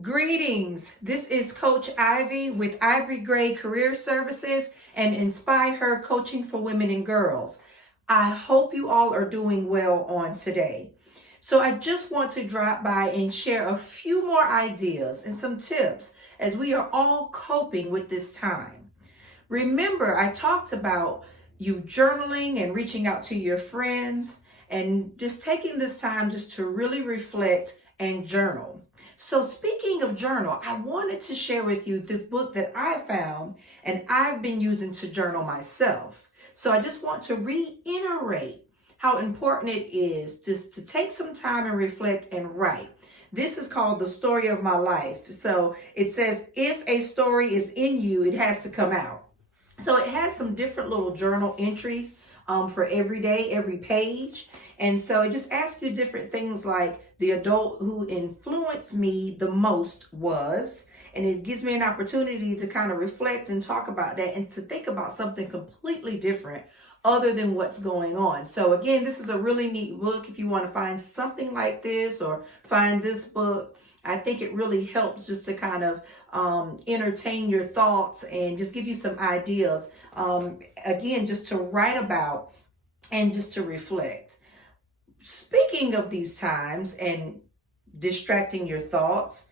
Greetings. This is Coach Ivy with Ivory Gray Career Services and Inspire Her Coaching for Women and Girls. I hope you all are doing well on today. So I just want to drop by and share a few more ideas and some tips as we are all coping with this time. Remember, I talked about you journaling and reaching out to your friends and just taking this time just to really reflect and journal. So speaking of journal, I wanted to share with you this book that I found and I've been using to journal myself. So I just want to reiterate how important it is just to take some time and reflect and write. This is called The Story of My Life. So it says, if a story is in you, it has to come out. So it has some different little journal entries for every day, every page. And so it just asks you different things like the adult who influenced me the most was, and it gives me an opportunity to kind of reflect and talk about that and to think about something completely different other than what's going on. So again, this is a really neat book. If you want to find something like this or find this book, I think it really helps just to kind of entertain your thoughts and just give you some ideas. Again, just to write about and just to reflect. Speaking of these times and distracting your thoughts,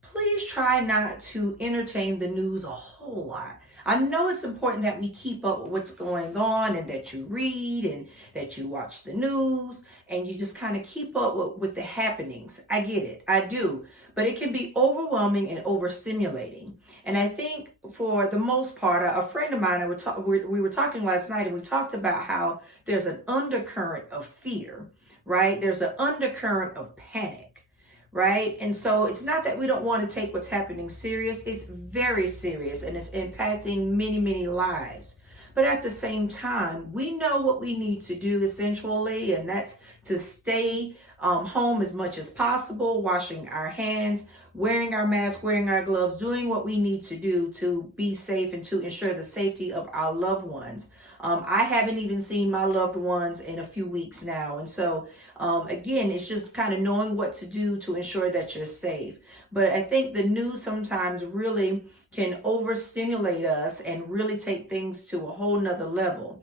please try not to entertain the news a whole lot. I know it's important that we keep up with what's going on and that you read and that you watch the news and you just kind of keep up with the happenings. I get it. I do. But it can be overwhelming and overstimulating. And I think for the most part, a friend of mine, we were talking last night and we talked about how there's an undercurrent of fear, right? There's an undercurrent of panic, right? And so it's not that we don't want to take what's happening serious. It's very serious and it's impacting many, many lives. But at the same time, we know what we need to do essentially, and that's to stay home as much as possible, washing our hands, wearing our mask, wearing our gloves, doing what we need to do to be safe and to ensure the safety of our loved ones. I haven't even seen my loved ones in a few weeks now. And so, again, it's just kind of knowing what to do to ensure that you're safe. But I think the news sometimes really can overstimulate us and really take things to a whole nother level.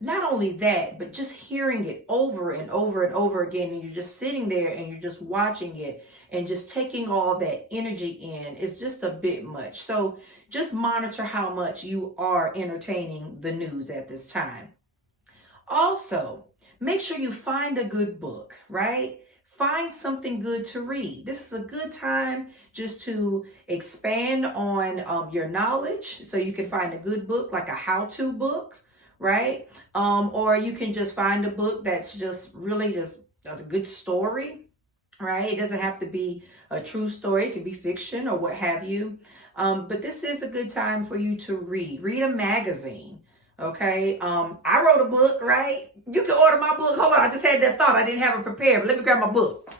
Not only that, but just hearing it over and over and over again, and you're just sitting there and you're just watching it and just taking all that energy in is just a bit much. So just monitor how much you are entertaining the news at this time. Also, make sure you find a good book, right? Find something good to read. This is a good time just to expand on your knowledge. So you can find a good book, like a how-to book, right? Or you can just find a book that's just really just a good story, right? It doesn't have to be a true story. It could be fiction or what have you. But this is a good time for you to read. Read a magazine, okay? I wrote a book, right? You can order my book. Hold on, I just had that thought. I didn't have it prepared, but let me grab my book.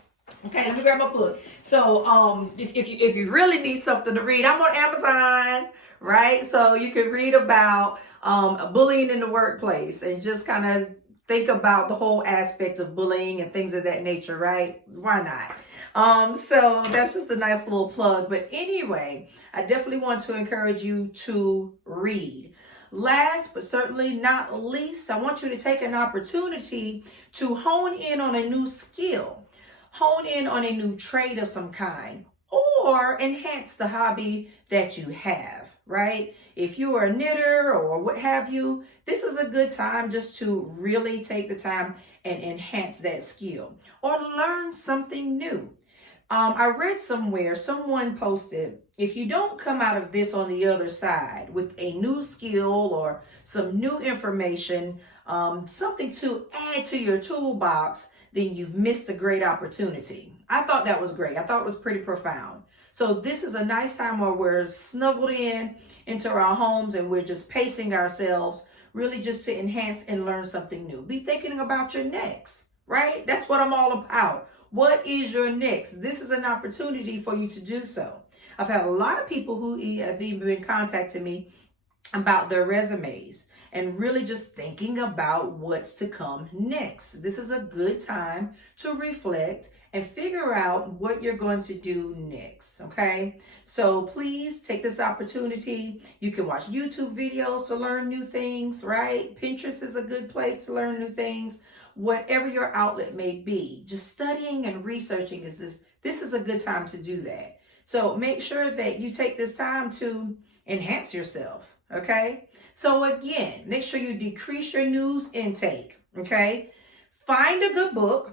Okay, let me grab my book. So if you really need something to read, I'm on Amazon, right? So you can read about bullying in the workplace and just kind of think about the whole aspect of bullying and things of that nature, right? Why not? So that's just a nice little plug. But anyway, I definitely want to encourage you to read. Last but certainly not least, I want you to take an opportunity to hone in on a new skill, hone in on a new trade of some kind, or enhance the hobby that you have, right? If you are a knitter or what have you, this is a good time just to really take the time and enhance that skill or learn something new. I read somewhere, someone posted, if you don't come out of this on the other side with a new skill or some new information, something to add to your toolbox, then you've missed a great opportunity. I thought that was great. I thought it was pretty profound. So this is a nice time where we're snuggled into our homes and we're just pacing ourselves, really just to enhance and learn something new. Be thinking about your next, right? That's what I'm all about. What is your next? This is an opportunity for you to do so. I've had a lot of people who have even been contacting me about their resumes and really just thinking about what's to come next. This is a good time to reflect and figure out what you're going to do next. Okay. So please take this opportunity. You can watch YouTube videos to learn new things, right? Pinterest is a good place to learn new things. Whatever your outlet may be, just studying and researching this is a good time to do that. So make sure that you take this time to enhance yourself. Okay. So again, make sure you decrease your news intake. Okay. Find a good book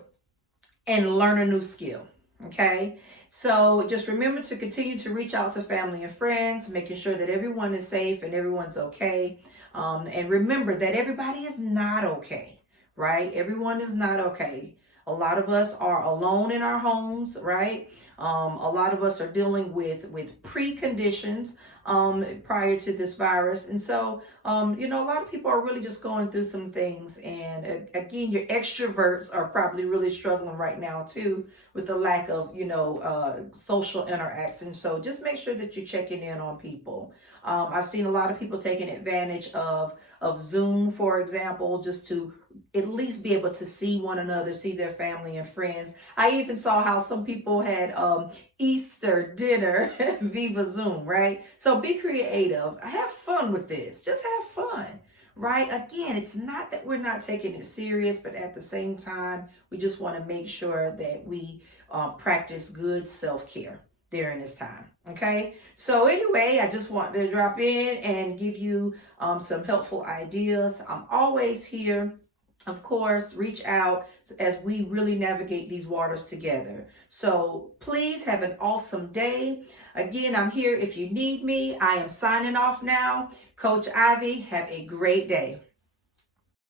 and learn a new skill. Okay. So just remember to continue to reach out to family and friends, making sure that everyone is safe and everyone's okay. And remember that everybody is not okay, right? Everyone is not okay. A lot of us are alone in our homes, right? A lot of us are dealing with preconditions prior to this virus. And so, a lot of people are really just going through some things. And again, your extroverts are probably really struggling right now too with the lack of, social interaction. So just make sure that you're checking in on people. I've seen a lot of people taking advantage of Zoom, for example, just to at least be able to see one another, see their family and friends. I even saw how some people had Easter dinner via Zoom, right? So be creative. Have fun with this. Just have fun, right? Again, it's not that we're not taking it serious, but at the same time, we just want to make sure that we practice good self-care during this time. Okay. So anyway, I just want to drop in and give you some helpful ideas. I'm always here. Of course, reach out as we really navigate these waters together. So please have an awesome day. Again, I'm here if you need me. I am signing off now. Coach Ivy, have a great day.